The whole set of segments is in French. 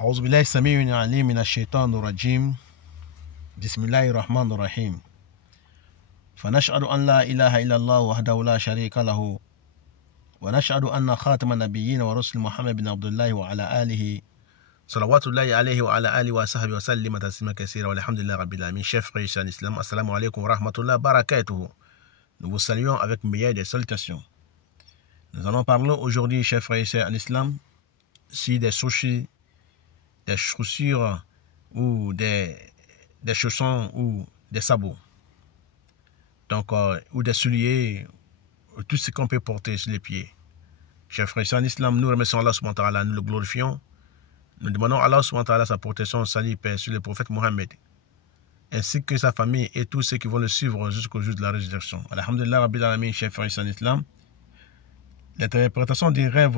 أعوذ بالله السميع العليم من الشيطان الرجيم بسم الله الرحمن الرحيم فنشهد أن لا إله إلا الله وحده لا شريك له ونشهد أن خاتم النبيين ورسل محمد بن عبد الله وعلى آله صلوات الله عليه وعلى آله وصحبه وسلم تسليما كثيرا والحمد لله رب العالمين. Chers frères et sœurs en islam, assalamu alaikum wa rahmatullahi wa barakatuh. Nous vous saluons avec meilleure des salutations. Nous allons parler aujourd'hui, chers frères et sœurs en islam, si des chaussures ou des chaussons ou des sabots. Donc, ou des souliers, tout ce qu'on peut porter sur les pieds. Chers frères et sœurs en islam, nous remercions Allah subhanahu wa ta'ala, nous le glorifions. Nous demandons à Allah subhanahu wa ta'ala sa protection, salut, paix sur le prophète Mohammed, ainsi que sa famille et tous ceux qui vont le suivre jusqu'au jour de la résurrection. Alhamdulillah Rabbil Alamin, chers frères et sœurs en islam. L'interprétation des rêves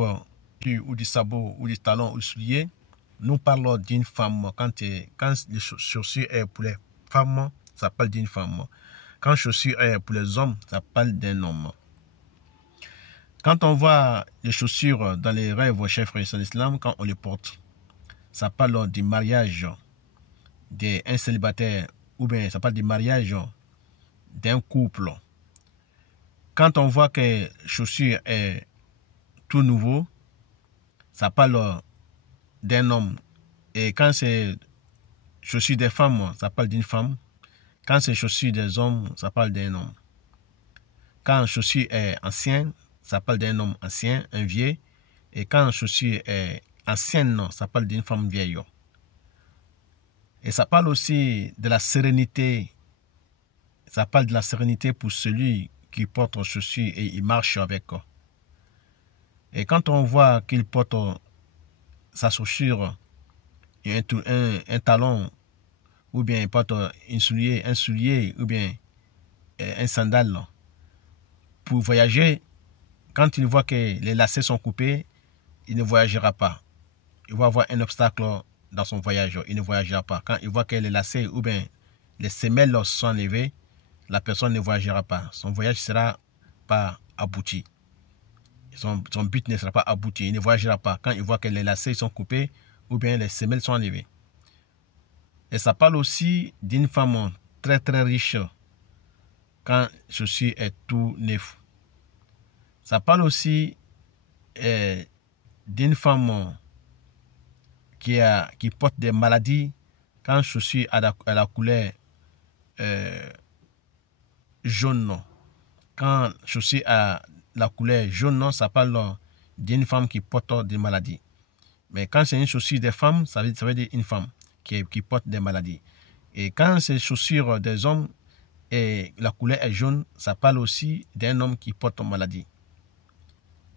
ou du sabot ou du talon ou du soulier nous parle d'une femme. Quand les chaussures est pour les femmes, ça parle d'une femme. Quand chaussures est pour les hommes, ça parle d'un homme. Quand on voit les chaussures dans les rêves, chers frères et sœurs en islam, quand on les porte, ça parle du mariage d'un célibataire ou bien ça parle du mariage d'un couple. Quand on voit que chaussure est tout nouveau, ça parle d'un homme. Et quand c'est chaussure des femmes, ça parle d'une femme. Quand c'est chaussure des hommes, ça parle d'un homme. Quand chaussure est ancien, ça parle d'un homme ancien, un vieux. Et quand chaussure est ancienne, ça parle d'une femme vieille. Et ça parle aussi de la sérénité. Ça parle de la sérénité pour celui qui porte chaussures et il marche avec. Et quand on voit qu'il porte sa chaussure et un talon, ou bien il porte un soulier, ou bien un sandal, pour voyager, quand il voit que les lacets sont coupés, il ne voyagera pas. Il va avoir un obstacle dans son voyage, il ne voyagera pas. Quand il voit que les lacets ou bien les semelles sont enlevées, la personne ne voyagera pas. Son voyage ne sera pas abouti. Son but ne sera pas abouti. Il ne voyagera pas quand il voit que les lacets sont coupés ou bien les semelles sont enlevées. Et ça parle aussi d'une femme très très riche quand ceci est tout neuf. Ça parle aussi d'une femme qui porte des maladies quand ceci a la couleur jaune. Quand ceci a la couleur jaune, ça parle d'une femme qui porte des maladies. Mais quand c'est une chaussure des femmes, ça veut dire une femme qui porte des maladies. Et quand c'est chaussures des hommes et la couleur est jaune, ça parle aussi d'un homme qui porte une maladie.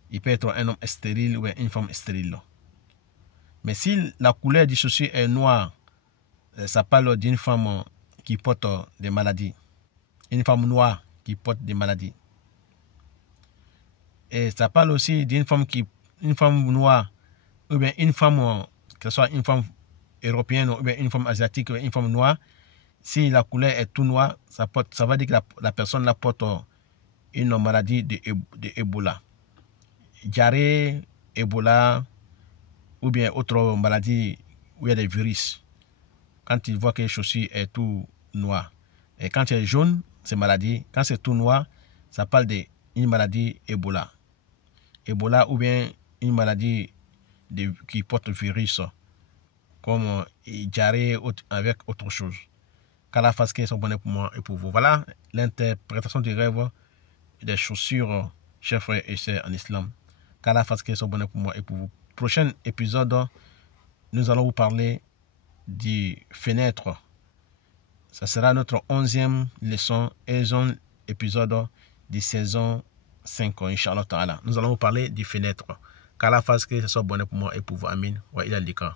Il peut être un homme stérile ou une femme stérile. Mais si la couleur du chaussure est noire, ça parle d'une femme qui porte des maladies. Une femme noire qui porte des maladies. Et ça parle aussi d'une femme noire, ou bien une femme, que ce soit une femme européenne, ou bien une femme asiatique, ou une femme noire. Si la couleur est tout noire, ça va dire que la personne porte une maladie de Ebola. Diarrhée, Ebola, ou bien autre maladie où il y a des virus. Quand il voit que les chaussures est tout noir. Et quand c'est jaune, c'est maladie. Quand c'est tout noir, ça parle d'une maladie Ebola. Ebola ou bien une maladie qui porte virus, comme diarrhée avec autre chose. Qu'Allah fasse qu'ils sont bons pour moi et pour vous. Voilà l'interprétation du rêve des chaussures, chers frères et sœurs en islam. Qu'Allah fasse qu'ils sont bons pour moi et pour vous. Prochain épisode, nous allons vous parler des fenêtres. Ça sera notre 11e leçon et 11e épisode de saison 5, Inch'Allah Ta'ala. Nous allons vous parler des fenêtres. Qu'Allah fasse que ce soit bon pour moi et pour vous. Amin. Wa ila lika.